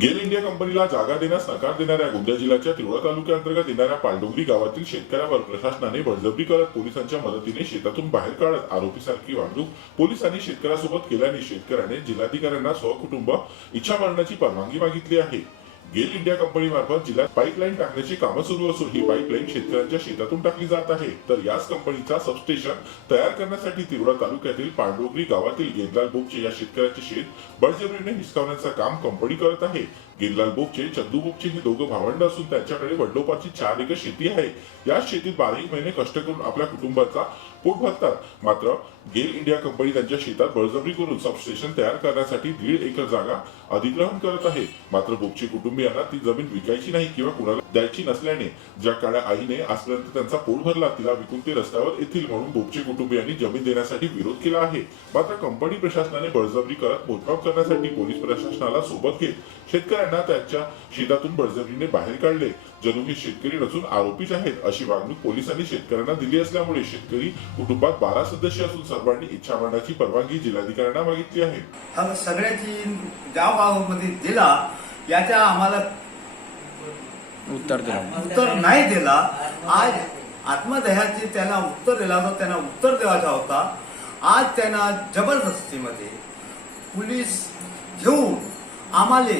गेल इंडिया कंपनीला जागा देण्यास नकार देणाऱ्या गोंदिया जिल्ह्याच्या तिरोडा तालुक्याअंतर्गत येणाऱ्या पांडुंगरी गावातील शेतकऱ्यावर प्रशासनाने बळजबरी करत पोलिसांच्या मदतीने शेतातून बाहेर काढत आरोपीसारखी वागणूक पोलिसांनी शेतकऱ्यासोबत केल्याने शेतकऱ्याने जिल्हाधिकाऱ्यांना सहकुटुंब इच्छा मरणाची परवानगी मागितली आहे. गेल इंडिया कंपनी मार्फत जिल्ह्यात पाईपलाईन टाकण्याची कामं सुरू असून ही पाईपलाईन शेतकऱ्यांच्या शेतातून टाकली जात आहे. तर याच कंपनीचा सबस्टेशन तयार करण्यासाठी तिवरा तालुक्यातील पांडोगरी गावातील गेंदलाल बोपचे या शेतकऱ्याचे शेत बळजबरीने हिसकावण्याचं काम कंपनी करत आहे. गेंदलाल बोपचे चंदू बोपचे हे दोघं भावंड असून त्यांच्याकडे वडलोपाची चार एकर शेती आहे. या शेतीत बारीक महिने कष्ट करून आपल्या कुटुंबाचा पोट भरतात. मात्र गेल इंडिया कंपनी त्यांच्या शेतात बळजबरी करून सबस्टेशन तयार करण्यासाठी दीड एकर जागा अधिग्रहण करत आहे. मात्र बोपचे कुटुंबियांना ती जमीन विकायची नाही किंवा कुणाला द्यायची नसल्याने ज्या काळ्या आईने आजपर्यंत त्यांचा पोट भरला तिला विकून ते रस्त्यावर येतील म्हणून बोपचे कुटुंबियांनी जमीन देण्यासाठी विरोध केला आहे. मात्र कंपनी प्रशासनाने बळजबरी करत मोजमाप करण्यासाठी पोलीस प्रशासनाला सोबत घेत शेतकऱ्यांना त्यांच्या शेतातून बळजबरीने बाहेर काढले. जणू हे शेतकरी नसून आरोपीच आहेत अशी वागणूक पोलिसांनी शेतकऱ्यांना दिली असल्यामुळे शेतकरी कुटुंबात बारा सदस्य असून सर्वांनी इच्छा मरणाची परवानगी जिल्हाधिकाऱ्यांना मागितली आहे. हा सगळ्याची ज्या भावामध्ये दिला याच्या आम्हाला उत्तर दिलं. उत्तर नाही दिला. आज आत्मदह्याची त्यांना उत्तर दिला होता त्यांना उत्तर द्यायचा होता. आज त्यांना जबरदस्तीमध्ये पोलीस घेऊन आम्हाले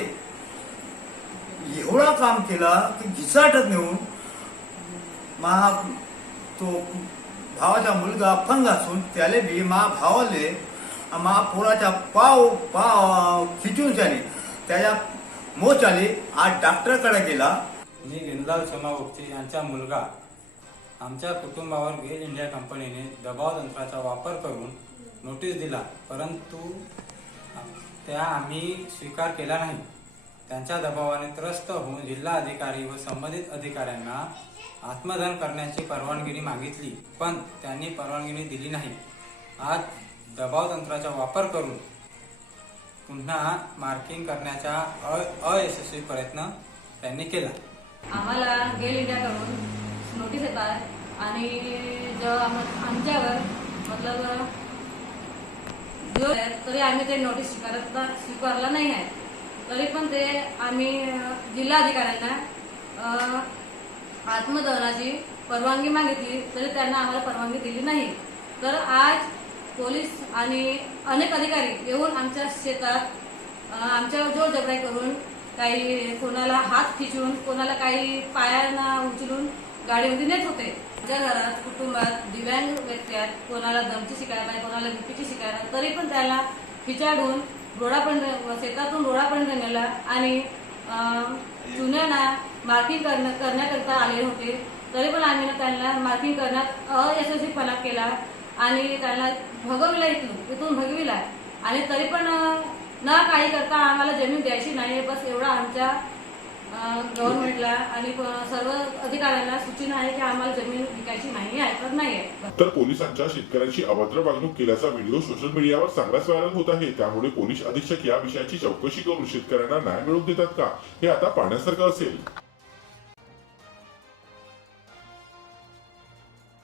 एवढा काम केला की घिसाटत नेऊन मा तो भावाचा मुलगा अपंग असून त्याले बी मा भावाले मा पोराचा पाव पाव खिचून झाली. त्याच्या मोचाली आज डॉक्टरकडे गेला. मी गिंदलाल सोमावक्ती यांचा मुलगा. आमच्या कुटुंबावर गेल इंडिया कंपनीने दबाव तंत्राचा वापर करून नोटीस दिला परंतु त्या आम्ही स्वीकार केला नाही. त्यांच्या दबावाने त्रस्त होऊन जिल्हा अधिकारी व संबंधित अधिकाऱ्यांना आत्मदहन करण्याची परवानगी मागितली पण त्यांनी परवानगी दिली नाही. आज दबाव तंत्राचा वापर करून पुन्हा मार्किंग करण्याचा अयशस्वी प्रयत्न त्यांनी केला. आम्हाला गेल इंडियाकडून नोटीस येतात आणि आमच्यावर मतलब तरी आम्ही ते नोटीस स्वीकारत स्वीकारला नाही आहे मध्ये आम्ही जिल्हाधिकाऱ्यांना आत्मदहनाची परवानगी मागितली तरी त्यांना आम्हाला परवानगी दिली नाही. तर आज पोलीस आणि अनेक अधिकारी येऊन आमच्या शेतात आमच्या आमच्यावर जोर जबराई करून काही कोणाला हात खिचून कोणाला काही पायांना उचलून गाडीमध्ये नेत होते. ज्या घरात कुटुंबात दिव्यांग व्यक्ती आहेत. कोणाला दमची शिकायला नाही कोणाला बीपीची शिकायला तरी पण त्याला खिचाडून रोडापर्यंत शेतातून पण नेला आणि अं, मार्किंग करण्या करण्याकरता आले होते. तरी पण आम्ही त्यांना मार्किंग करण्यात अयशस्वीपणा केला आणि त्यांना भगविला इथून इथून भगविला. आणि तरी पण ना न काही करता आम्हाला जमीन द्यायची नाही. बस एवढा आमच्या गव्हर्नमेंटला आणि सर्व अधिकाऱ्यांना सूचना आहे की आम्हाला जमीन विकायची नाही आहे तर नाही आहे तर पोलिसांच्या शेतकऱ्यांची अभद्र वागणूक केल्याचा व्हिडिओ सोशल मीडियावर चांगलाच व्हायरल होत आहे. त्यामुळे पोलीस अधीक्षक या विषयाची चौकशी करून शेतकऱ्यांना न्याय मिळवून देतात का हे आता पाहण्यासारखं असेल.